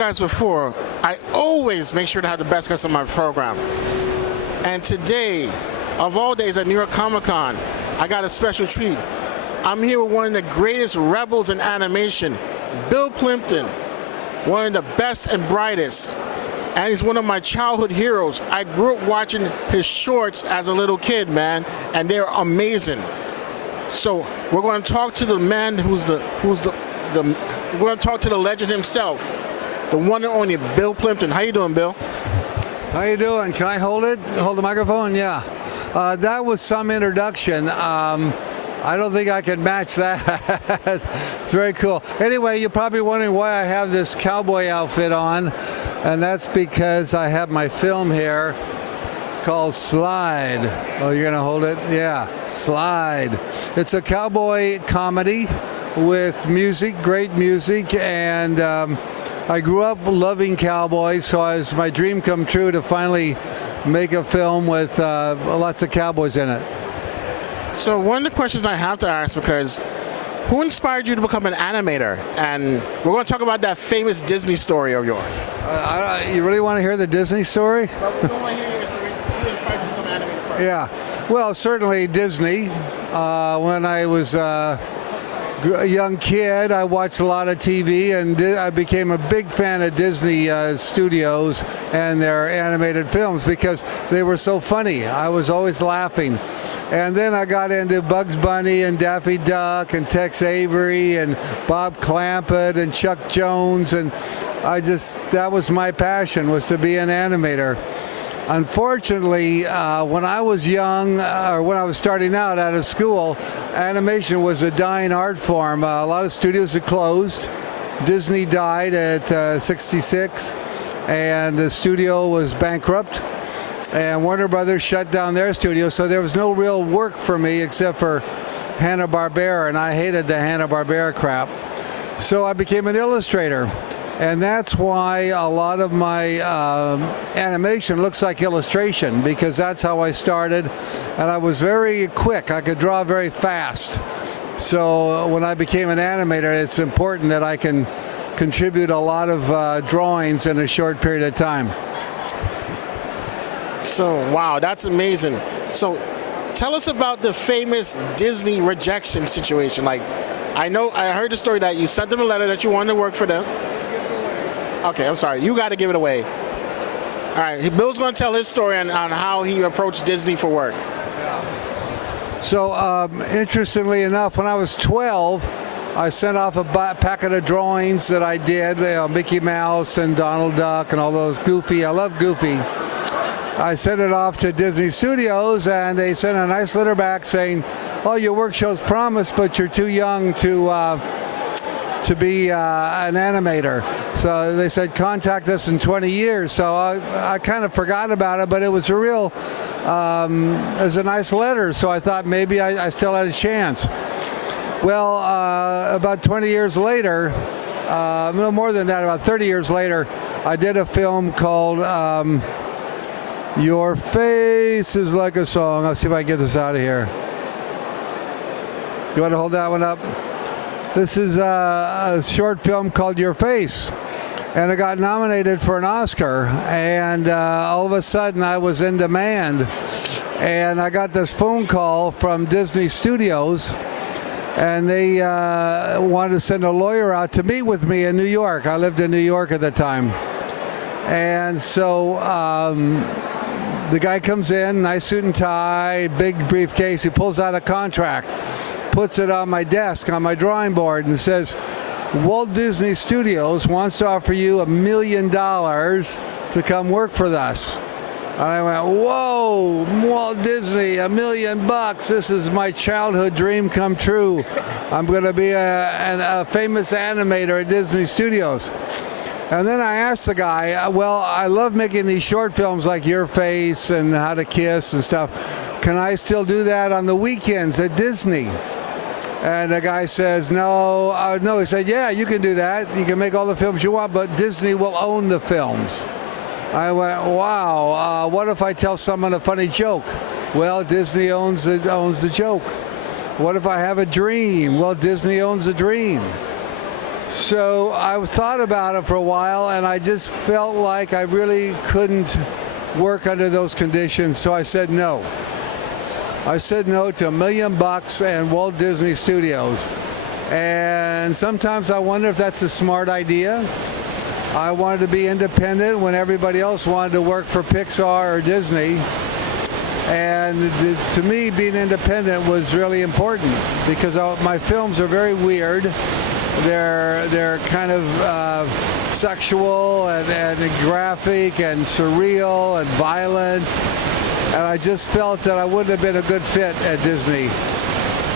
Guys, before, I always make sure to have the best guests on my program. And today, of all days at New York Comic Con, I got a special treat. I'm here with one of the greatest rebels in animation, Bill Plympton, one of the best and brightest. And he's one of my childhood heroes. I grew up watching his shorts as a little kid, man, and they're amazing. So we're going to talk to the man we're going to talk to the legend himself, the one and only Bill Plympton. How you doing, Bill? How you doing? Can I hold it? Hold the microphone? Yeah. That was some introduction. I don't think I can match that. It's very cool. Anyway, you're probably wondering why I have this cowboy outfit on, and that's because I have my film here. It's called Slide. Oh, you're gonna hold it? Yeah, Slide. It's a cowboy comedy with music, great music, and I grew up loving cowboys, so it was my dream come true to finally make a film with lots of cowboys in it. So one of the questions I have to ask, because who inspired you to become an animator? And we're going to talk about that famous Disney story of yours. You really want to hear the Disney story? But we don't want to hear your story. Who inspired you to become an animator first? Yeah, well, certainly Disney. When I was a young kid, I watched a lot of TV, and I became a big fan of Disney studios and their animated films because they were so funny. I was always laughing. And then I got into Bugs Bunny and Daffy Duck and Tex Avery and Bob Clampett and Chuck Jones, and that was my passion, was to be an animator. Unfortunately, when I was young, or when I was starting out of school, animation was a dying art form. A lot of studios had closed. Disney died at 66, and the studio was bankrupt. And Warner Brothers shut down their studio, so there was no real work for me except for Hanna-Barbera, and I hated the Hanna-Barbera crap. So I became an illustrator. And that's why a lot of my animation looks like illustration, because that's how I started. And I was very quick. I could draw very fast. So when I became an animator, it's important that I can contribute a lot of drawings in a short period of time. So, wow, that's amazing. So tell us about the famous Disney rejection situation. Like, I heard the story that you sent them a letter that you wanted to work for them. Okay, I'm sorry. You got to give it away. All right, Bill's going to tell his story on how he approached Disney for work. So, interestingly enough, when I was 12, I sent off a packet of drawings that I did, Mickey Mouse and Donald Duck and all those Goofy. I love Goofy. I sent it off to Disney Studios, and they sent a nice letter back saying, "Oh, your work shows promise, but you're too young to be an animator." So they said, contact us in 20 years. So I kind of forgot about it, but it was a real, it was a nice letter. So I thought maybe I still had a chance. Well, about 20 years later, no more than that, about 30 years later, I did a film called Your Face is Like a Song. I'll see if I can get this out of here. You want to hold that one up? This is a short film called Your Face, and it got nominated for an Oscar, and all of a sudden I was in demand, and I got this phone call from Disney Studios, and they wanted to send a lawyer out to meet with me in New York. I lived in New York at the time, and so the guy comes in, nice suit and tie, big briefcase. He pulls out a contract, puts it on my desk, on my drawing board, and says, Walt Disney Studios wants to offer you $1 million to come work for us. And I went, whoa, Walt Disney, $1 million bucks. This is my childhood dream come true. I'm going to be a famous animator at Disney Studios. And then I asked the guy, well, I love making these short films like Your Face and How to Kiss and stuff. Can I still do that on the weekends at Disney? And the guy says, no. He said, yeah, you can do that. You can make all the films you want, but Disney will own the films. I went, wow, what if I tell someone a funny joke? Well, Disney owns the joke. What if I have a dream? Well, Disney owns the dream. So I thought about it for a while, and I just felt like I really couldn't work under those conditions, so I said no. I said no to $1 million and Walt Disney Studios. And sometimes I wonder if that's a smart idea. I wanted to be independent when everybody else wanted to work for Pixar or Disney. And to me, being independent was really important because my films are very weird. They're kind of sexual and graphic and surreal and violent. And I just felt that I wouldn't have been a good fit at Disney.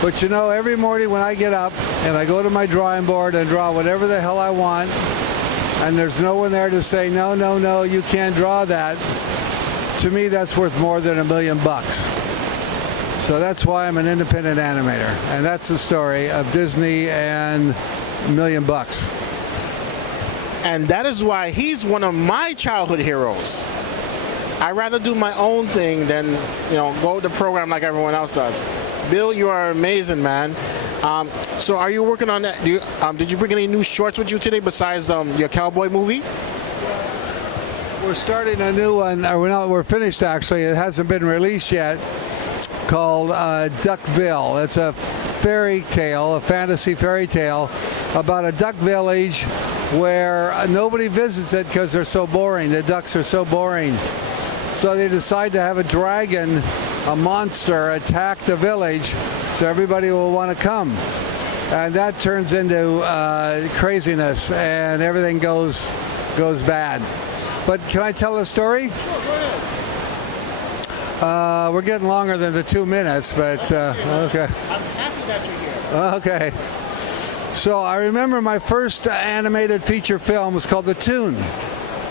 But you know, every morning when I get up and I go to my drawing board and draw whatever the hell I want, and there's no one there to say, no, no, no, you can't draw that, to me that's worth more than $1 million. So that's why I'm an independent animator. And that's the story of Disney and $1 million. And that is why he's one of my childhood heroes. I'd rather do my own thing than, go with the program like everyone else does. Bill, you are amazing, man. So are you working on that? Did you bring any new shorts with you today besides your cowboy movie? We're starting a new one. We're finished, actually. It hasn't been released yet, called Duckville. It's a fairy tale, a fantasy fairy tale about a duck village where nobody visits it because they're so boring. The ducks are so boring. So they decide to have a dragon, a monster, attack the village so everybody will want to come. And that turns into craziness and everything goes bad. But can I tell a story? Sure, go ahead. We're getting longer than the 2 minutes, but okay. I'm happy that you're here. Okay. So I remember my first animated feature film was called The Toon,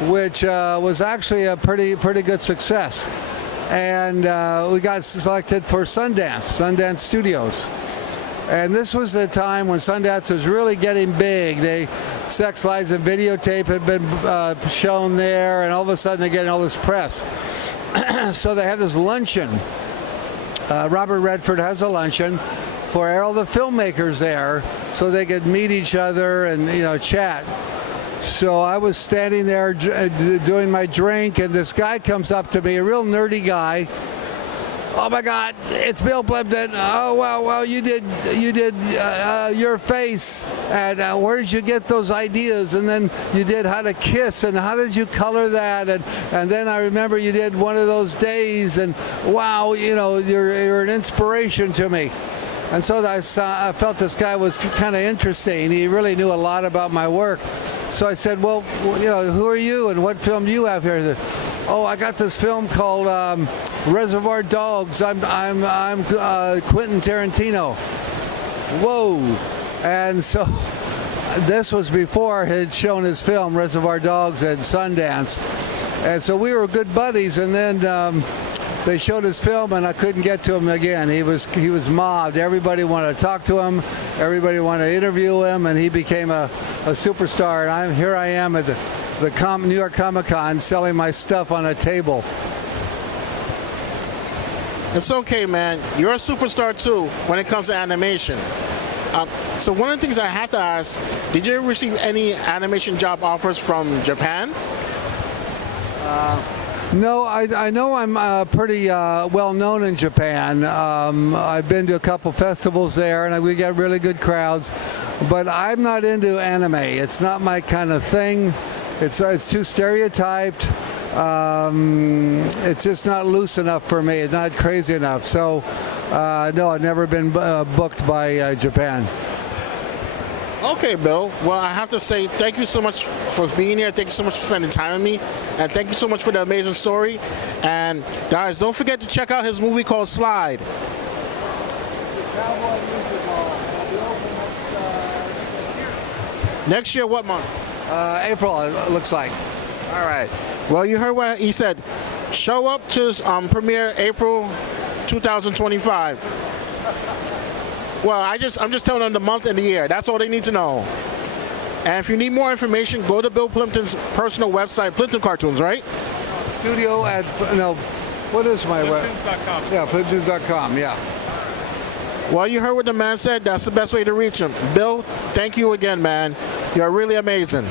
which was actually a pretty good success. And we got selected for Sundance Studios. And this was the time when Sundance was really getting big. Sex, Lies, and Videotape had been shown there, and all of a sudden they're getting all this press. So they have this luncheon. Robert Redford has a luncheon for all the filmmakers there so they could meet each other and chat. So I was standing there doing my drink, and this guy comes up to me, a real nerdy guy. Oh my God, it's Bill Plympton. Oh well, you did Your Face, and where did you get those ideas? And then you did How to Kiss, and how did you color that? And then I remember you did One of Those Days, and wow, you're an inspiration to me. And so I felt this guy was kind of interesting. He really knew a lot about my work. So I said, well, who are you and what film do you have here? He said, oh, I got this film called Reservoir Dogs. I'm Quentin Tarantino. Whoa. And so this was before he had shown his film Reservoir Dogs at Sundance. And so we were good buddies, and then they showed his film, and I couldn't get to him again. He was mobbed. Everybody wanted to talk to him. Everybody wanted to interview him, and he became a superstar. And here I am at the New York Comic Con selling my stuff on a table. It's okay, man. You're a superstar too when it comes to animation. So one of the things I have to ask, did you ever receive any animation job offers from Japan? No, I know I'm pretty well known in Japan. I've been to a couple festivals there, and we get really good crowds. But I'm not into anime. It's not my kind of thing. It's too stereotyped. It's just not loose enough for me. It's not crazy enough. So, no, I've never been booked by Japan. Okay, Bill. Well, I have to say thank you so much for being here. Thank you so much for spending time with me. And thank you so much for the amazing story. And guys, don't forget to check out his movie called Slide. Next year, what month? April, it looks like. All right. Well, you heard what he said. Show up to premiere April 2025. Well, I'm just telling them the month and the year. That's all they need to know. And if you need more information, go to Bill Plympton's personal website, Plymton Cartoons, right? Studio at, no, what is my website? Plymtons.com. Yeah, Plymtons.com, yeah. Well, you heard what the man said. That's the best way to reach him. Bill, thank you again, man. You're really amazing.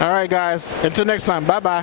All right, guys. Until next time. Bye-bye.